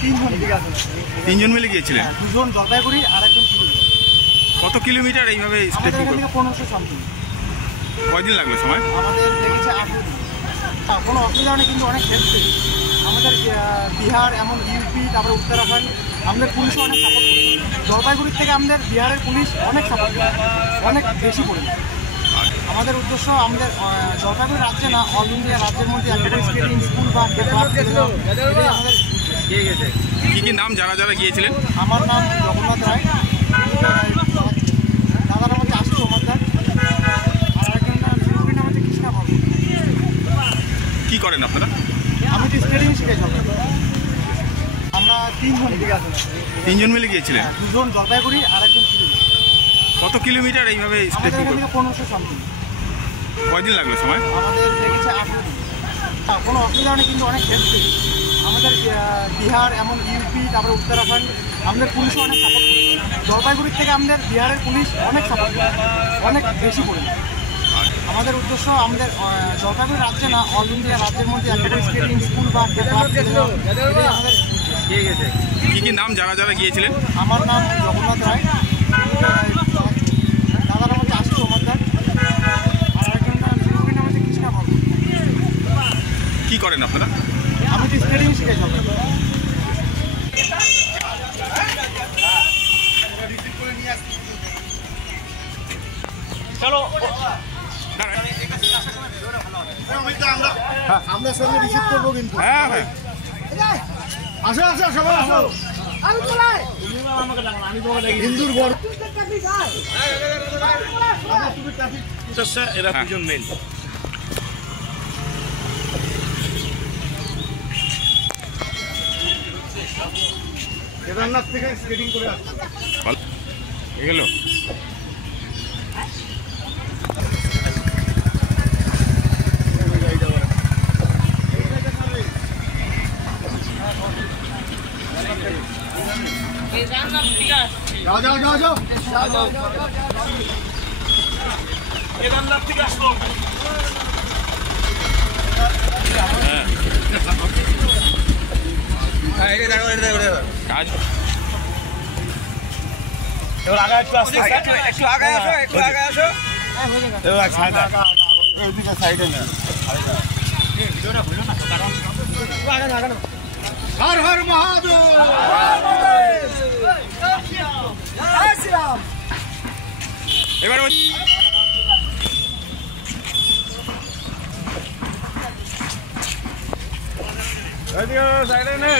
তিনজন মিলে গিয়েছিলেন? দুজন জলপাইগুড়ি আর একজন শিলিগুড়ি। কত কিলোমিটার এইভাবে স্ট্রেচিং করতে? 1500 সামথিং। কয়দিন লাগলো সময়? আমাদের লেগেছে 8 দিন। কোনো অসুবিধা নেই, কিন্তু অনেক হেল্প পেয়েছি। আমাদের বিহার, এমন ইউপি, তারপরে উত্তরাখণ্ড, আমাদের পুলিশও অনেক সাপোর্ট করে। জলপাইগুড়ির থেকে আমাদের বিহারের পুলিশ অনেক সাপোর্ট করে, অনেক বেশি করে। আমাদের উদ্দেশ্য আমাদের জলপাইগুড়ি রাজ্যে না, অল ইন্ডিয়া রাজ্যের মধ্যে একটা স্কেটিং স্কুল বা আমাদের। কি কি নাম যারা যারা গিয়েছিলেন? আমার নাম জগন্নাথ রায়, দাদার নাম হচ্ছে আশিস ওমাদ্দার, আর একজন নাম শিলিগুড়ির নাম হচ্ছে কৃষ্ণা বাবু। কি করেন আপনারা? আমি তো স্কেটিং শিখেছি। আমরা তিনজন মিলে গিয়েছিলেন? দুজন জলপাইগুড়ি আর একজন শিলিগুড়ি। কত কিলোমিটার এইভাবে স্ট্রেচিং করতে? 1500 সামথিং। কয়দিন লাগলো সময়? আমাদের লেগেছে 8 দিন। কোনো অসুবিধা নেই, কিন্তু অনেক হেল্প পেয়েছি। আমাদের বিহার, এমন ইউপি, তারপরে উত্তরাখণ্ড, আমাদের পুলিশও অনেক সাপোর্ট করে। জলপাইগুড়ির থেকে আমাদের বিহারের পুলিশ অনেক সাপোর্ট করে, অনেক বেশি করে। আমাদের উদ্দেশ্য আমাদের জলপাইগুড়ি রাজ্যে না, অল ইন্ডিয়া রাজ্যের মধ্যে একটা স্কেটিং স্কুল বা আমাদের। কি কি নাম যারা যারা গিয়েছিলেন? আমার নাম জগন্নাথ রায়, দাদার নাম হচ্ছে আশিস ওমাদ্দার, আর একজন নাম শিলিগুড়ির নাম হচ্ছে কৃষ্ণা বাবু। কি করেন আপনারা? আমি তো স্কেটিং শিখেছি। চলো আমরা সঙ্গে রিসিভ করবো, কিন্তু হ্যাঁ হ্যাঁ আসো আসো সবাই আসো। হিন্দুর বড় এরা দুজন মেন। কেদারনাথ থেকে স্কেটিং করে আসছে গেল। যাও যাও যাও যাও। কেদারনাথ থেকে আসলো। কাজ এবার আগে একটু আসো, একটু আগে আসো, একটু আগে আসো। এবার সাইডে এইদিকে সাইডে না। হর হর মহাদেব। এবার সাইডে নে।